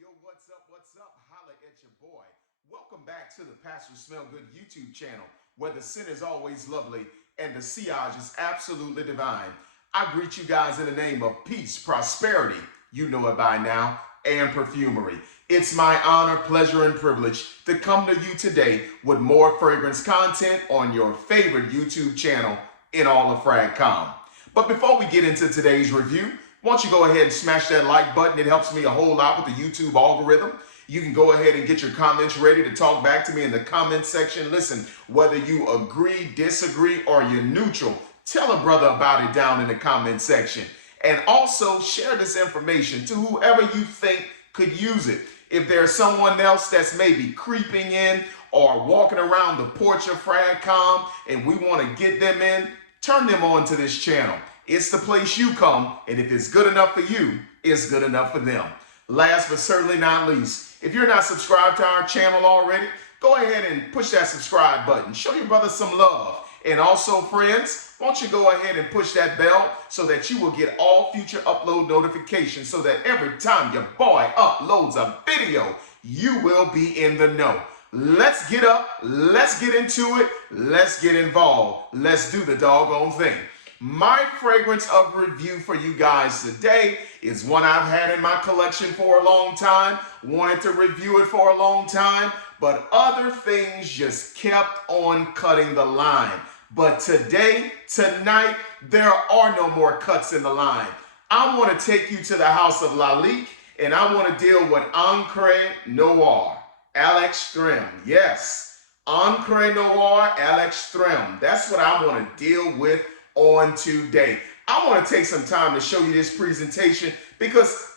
Yo, what's up? What's up? Holla at your boy. Welcome back to the Pastor Smell Good YouTube channel, where the sin is always lovely and the sillage is absolutely divine. I greet you guys in the name of peace, prosperity, you know it by now, and perfumery. It's my honor, pleasure, and privilege to come to you today with more fragrance content on your favorite YouTube channel in all of Fragcom. But before we get into today's review, why don't you go ahead and smash that like button? It helps me a whole lot with the YouTube algorithm. You can go ahead and get your comments ready to talk back to me in the comment section. Listen, whether you agree, disagree, or you're neutral, tell a brother about it down in the comment section. And also share this information to whoever you think could use it. If there's someone else that's maybe creeping in or walking around the porch of Fragcom and we want to get them in, turn them on to this channel. It's the place you come, and if it's good enough for you, it's good enough for them. Last but certainly not least, if you're not subscribed to our channel already, go ahead and push that subscribe button. Show your brother some love. And also, friends, why don't you go ahead and push that bell so that you will get all future upload notifications so that every time your boy uploads a video, you will be in the know. Let's get up, let's get into it, let's get involved. Let's do the doggone thing. My fragrance of review for you guys today is one I've had in my collection for a long time, wanted to review it for a long time, but other things just kept on cutting the line. But today, tonight, there are no more cuts in the line. I want to take you to the house of Lalique, and I want to deal with Encre Noir, à l'extrême. Yes, Encre Noir, à l'extrême. That's what I want to deal with on today. I want to take some time to show you this presentation because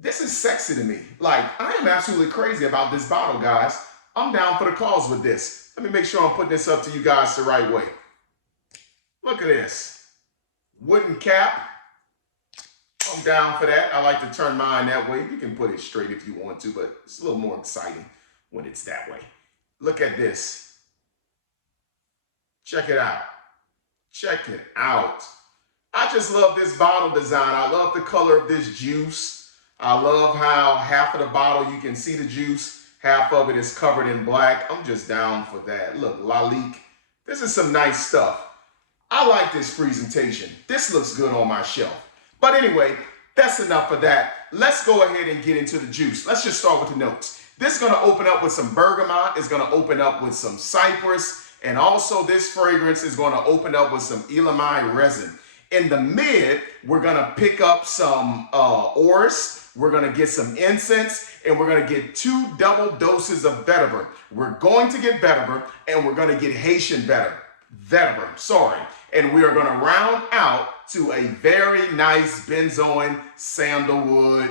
this is sexy to me. Like, I am absolutely crazy about this bottle, guys. I'm down for the cause with this. Let me make sure I'm putting this up to you guys the right way. Look at this. Wooden cap. I'm down for that. I like to turn mine that way. You can put it straight if you want to, but it's a little more exciting when it's that way. Look at this. Check it out. Check it out. I just love this bottle design. I love the color of this juice. I love how half of the bottle you can see the juice, half of it is covered in black. I'm just down for that. Look, Lalique. This is some nice stuff. I like this presentation. This looks good on my shelf. But anyway, that's enough of that. Let's go ahead and get into the juice. Let's just start with the notes. This is going to open up with some bergamot. It's going to open up with some cypress. And also this fragrance is going to open up with some elamine resin. In the mid, we're going to pick up some orris. We're going to get some incense. And we're going to get 2 double doses of vetiver. We're going to get vetiver and we're going to get Haitian vetiver, sorry. And we are going to round out to a very nice benzoin sandalwood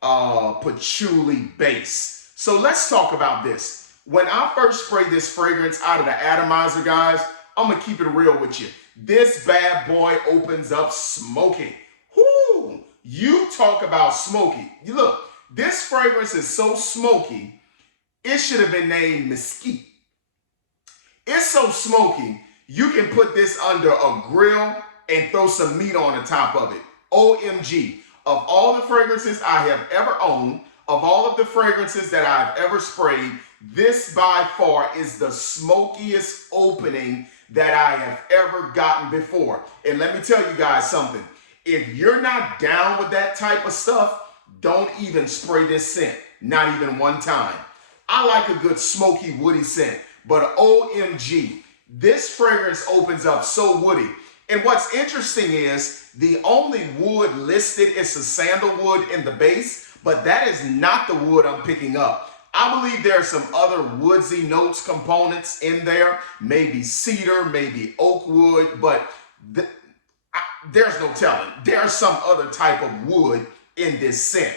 patchouli base. So let's talk about this. When I first sprayed this fragrance out of the atomizer, guys, I'm going to keep it real with you. This bad boy opens up smoky. Whoo! You talk about smoky. Look, this fragrance is so smoky, it should have been named Mesquite. It's so smoky, you can put this under a grill and throw some meat on the top of it. OMG. Of all the fragrances I have ever owned, of all of the fragrances that I've ever sprayed, this by far is the smokiest opening that I have ever gotten before. And let me tell you guys something. If you're not down with that type of stuff, don't even spray this scent. Not even one time. I like a good smoky, woody scent. But OMG, this fragrance opens up so woody. And what's interesting is the only wood listed is the sandalwood in the base, but that is not the wood I'm picking up. I believe there are some other woodsy notes components in there, maybe cedar, maybe oak wood, but there's no telling. There's some other type of wood in this scent,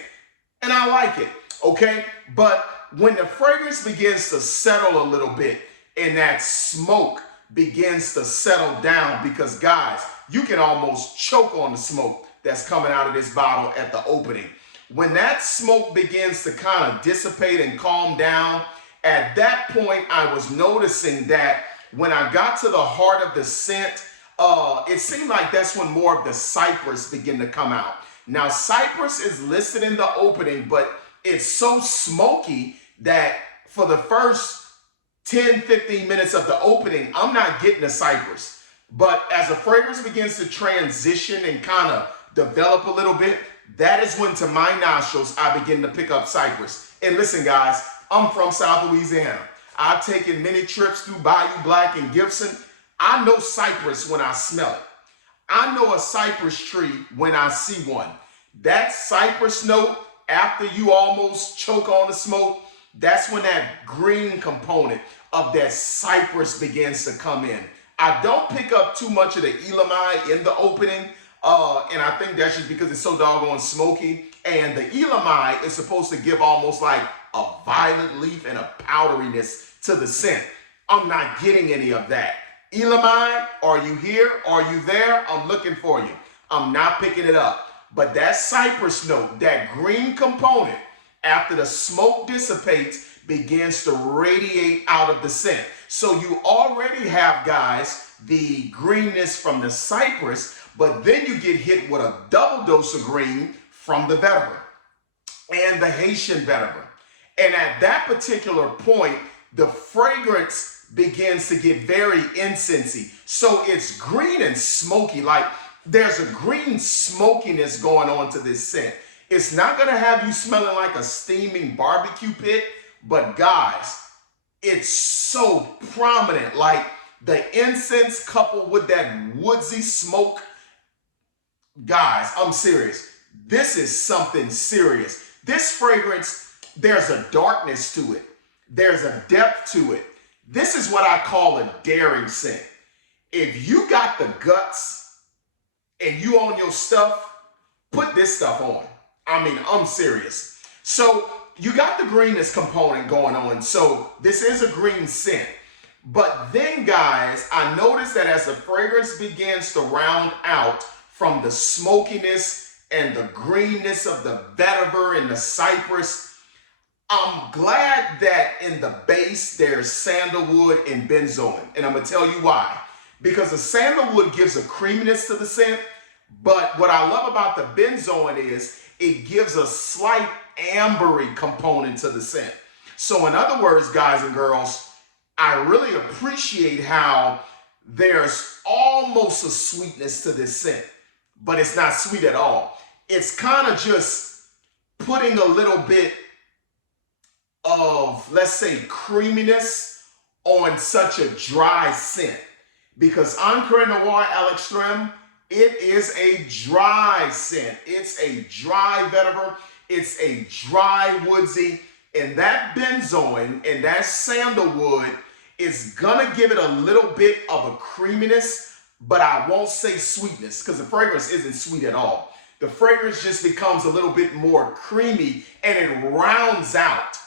and I like it, okay? But when the fragrance begins to settle a little bit and that smoke begins to settle down, because guys, you can almost choke on the smoke that's coming out of this bottle at the opening. When that smoke begins to kind of dissipate and calm down, at that point, I was noticing that when I got to the heart of the scent, it seemed like that's when more of the cypress began to come out. Now, cypress is listed in the opening, but it's so smoky that for the first 10, 15 minutes of the opening, I'm not getting the cypress. But as the fragrance begins to transition and kind of develop a little bit, that is when to my nostrils, I begin to pick up cypress. And listen, guys, I'm from South Louisiana. I've taken many trips through Bayou Black and Gibson. I know cypress when I smell it. I know a cypress tree when I see one. That cypress note, after you almost choke on the smoke, that's when that green component of that cypress begins to come in. I don't pick up too much of the Elamai in the opening, and I think that's just because it's so doggone smoky. And the Elamai is supposed to give almost like a violet leaf and a powderiness to the scent. I'm not getting any of that. Elamai, are you here? Are you there? I'm looking for you. I'm not picking it up. But that cypress note, that green component, after the smoke dissipates, begins to radiate out of the scent. So you already have, guys, the greenness from the cypress, but then you get hit with a double dose of green from the vetiver and the Haitian vetiver. And at that particular point, the fragrance begins to get very incensey. So it's green and smoky, like there's a green smokiness going on to this scent. It's not going to have you smelling like a steaming barbecue pit, but guys, it's so prominent. Like the incense coupled with that woodsy smoke. Guys, I'm serious. This is something serious. This fragrance, there's a darkness to it. There's a depth to it. This is what I call a daring scent. If you got the guts and you own your stuff, put this stuff on. I mean, I'm serious. So you got the greenness component going on. So this is a green scent. But then, guys, I noticed that as the fragrance begins to round out from the smokiness and the greenness of the vetiver and the cypress, I'm glad that in the base there's sandalwood and benzoin. And I'm going to tell you why. Because the sandalwood gives a creaminess to the scent. But what I love about the benzoin is it gives a slight ambery component to the scent. So in other words, guys and girls, I really appreciate how there's almost a sweetness to this scent, but it's not sweet at all. It's kind of just putting a little bit of, let's say, creaminess on such a dry scent. Because Encre Noir à l'extrême, it is a dry scent. It's a dry vetiver. It's a dry woodsy. And that benzoin and that sandalwood is gonna give it a little bit of a creaminess, but I won't say sweetness because the fragrance isn't sweet at all. The fragrance just becomes a little bit more creamy and it rounds out.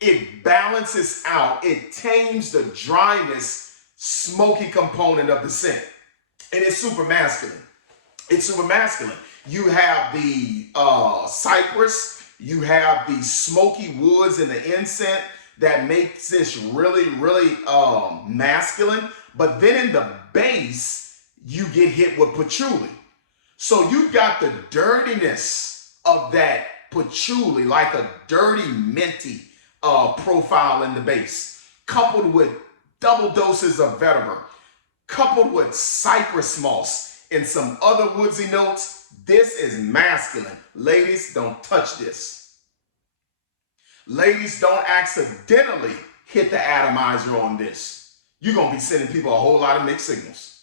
It balances out. It tames the dryness, smoky component of the scent. And it's super masculine. It's super masculine. You have the cypress, you have the smoky woods and the incense that makes this really, really masculine. But then in the base, you get hit with patchouli. So you've got the dirtiness of that patchouli, like a dirty minty profile in the base, coupled with double doses of vetiver, coupled with cypress moss and some other woodsy notes. This is masculine. Ladies, don't touch this. Ladies, don't accidentally hit the atomizer on this. You're going to be sending people a whole lot of mixed signals.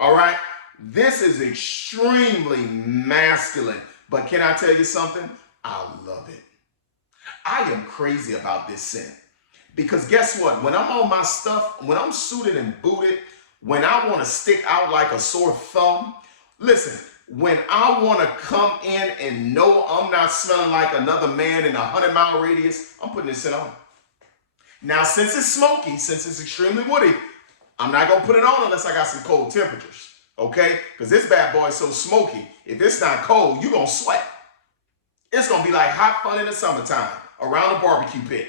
All right? This is extremely masculine. But can I tell you something? I love it. I am crazy about this scent. Because guess what? When I'm on my stuff, when I'm suited and booted, when I want to stick out like a sore thumb, listen, when I want to come in and know I'm not smelling like another man in a 100-mile radius, I'm putting this scent on. Now, since it's smoky, since it's extremely woody, I'm not going to put it on unless I got some cold temperatures, okay? Because this bad boy is so smoky, if it's not cold, you're going to sweat. It's going to be like hot fun in the summertime around a barbecue pit.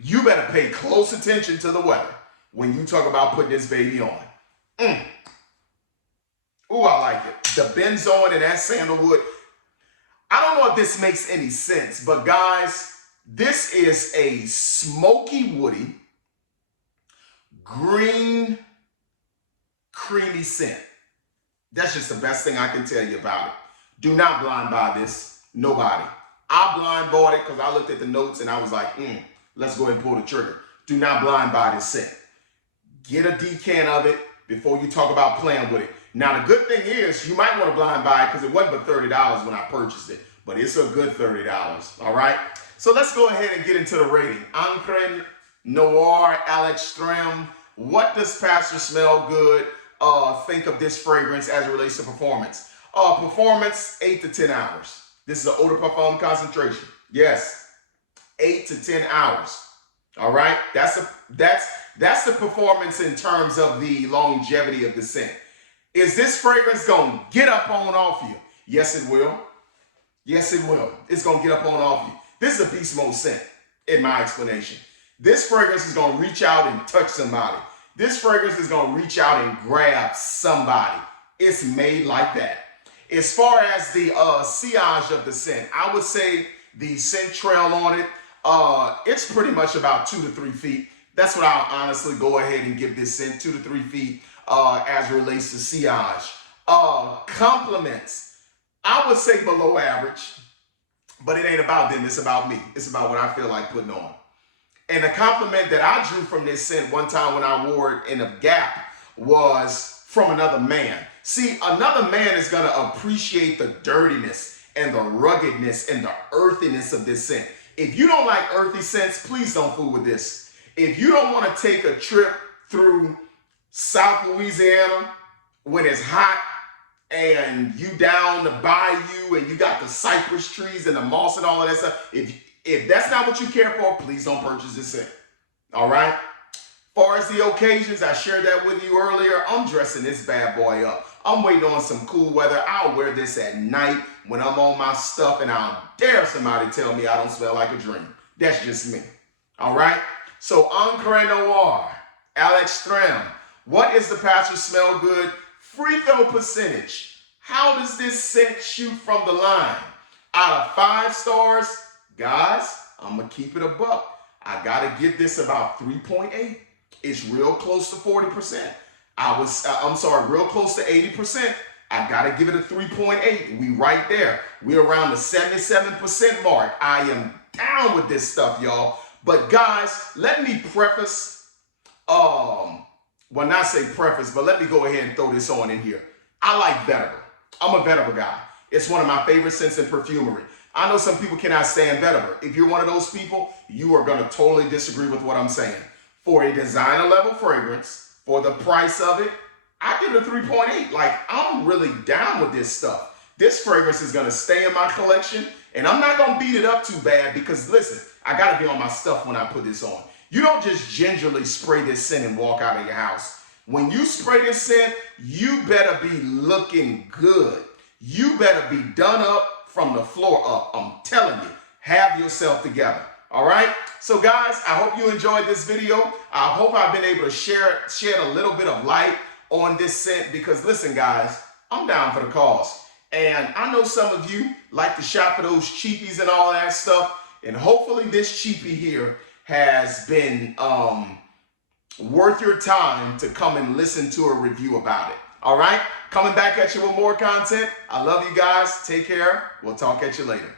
You better pay close attention to the weather when you talk about putting this baby on. Ooh, I like it. The benzoin and that sandalwood. I don't know if this makes any sense, but guys, This is a smoky, woody, green, creamy scent. That's just the best thing I can tell you about it. Do not blind buy this. Nobody. I blind bought it because I looked at the notes and I was like, let's go ahead and pull the trigger. Do not blind buy this scent. Get a decan of it before you talk about playing with it. Now, the good thing is you might want to blind buy it because it wasn't but $30 when I purchased it, but it's a good $30, all right? So let's go ahead and get into the rating. Encre, Noir, Extreme. What does Pastor Smell Good think of this fragrance as it relates to performance? Performance, 8 to 10 hours. This is an eau de parfum concentration. Yes, 8 to 10 hours. All right, that's the performance in terms of the longevity of the scent. Is this fragrance gonna get up on off you? Yes, it will. Yes, it will. It's gonna get up on off you. This is a beast mode scent, in my explanation. This fragrance is gonna reach out and touch somebody. This fragrance is gonna reach out and grab somebody. It's made like that. As far as the sillage of the scent, I would say the scent trail on it, it's pretty much about 2 to 3 feet. That's what I'll honestly go ahead and give this scent, 2 to 3 feet as it relates to sillage. Compliments, I would say below average, but it ain't about them, it's about me. It's about what I feel like putting on. And the compliment that I drew from this scent one time when I wore it in a Gap was from another man. See, another man is gonna appreciate the dirtiness and the ruggedness and the earthiness of this scent. If you don't like earthy scents, please don't fool with this. If you don't want to take a trip through South Louisiana when it's hot and you down the bayou and you got the cypress trees and the moss and all of that stuff, if that's not what you care for, please don't purchase this scent. All right? As far as the occasions, I shared that with you earlier. I'm dressing this bad boy up. I'm waiting on some cool weather. I'll wear this at night when I'm on my stuff, and I'll dare somebody tell me I don't smell like a dream. That's just me. All right? So, Encre Noir, Extreme. What is the Pastor Smell Good free throw percentage? How does this scent shoot from the line? Out of 5 stars, guys, I'm going to keep it a buck. I got to give this about 3.8. It's real close to 40%. Real close to 80%. I got to give it a 3.8. We right there. We're around the 77% mark. I am down with this stuff, y'all. But guys, let me preface, not say preface, but let me go ahead and throw this on in here. I like vetiver. I'm a vetiver guy. It's one of my favorite scents in perfumery. I know some people cannot stand vetiver. If you're one of those people, you are going to totally disagree with what I'm saying. For a designer level fragrance, for the price of it, I give it a 3.8. Like, I'm really down with this stuff. This fragrance is going to stay in my collection, and I'm not going to beat it up too bad because, listen, I got to be on my stuff when I put this on. You don't just gingerly spray this scent and walk out of your house. When you spray this scent, you better be looking good. You better be done up from the floor up. I'm telling you, have yourself together. All right? So guys, I hope you enjoyed this video. I hope I've been able to shed a little bit of light on this scent because listen, guys, I'm down for the cause. And I know some of you like to shop for those cheapies and all that stuff. And hopefully this cheapie here has been worth your time to come and listen to a review about it. All right? Coming back at you with more content. I love you guys. Take care. We'll talk at you later.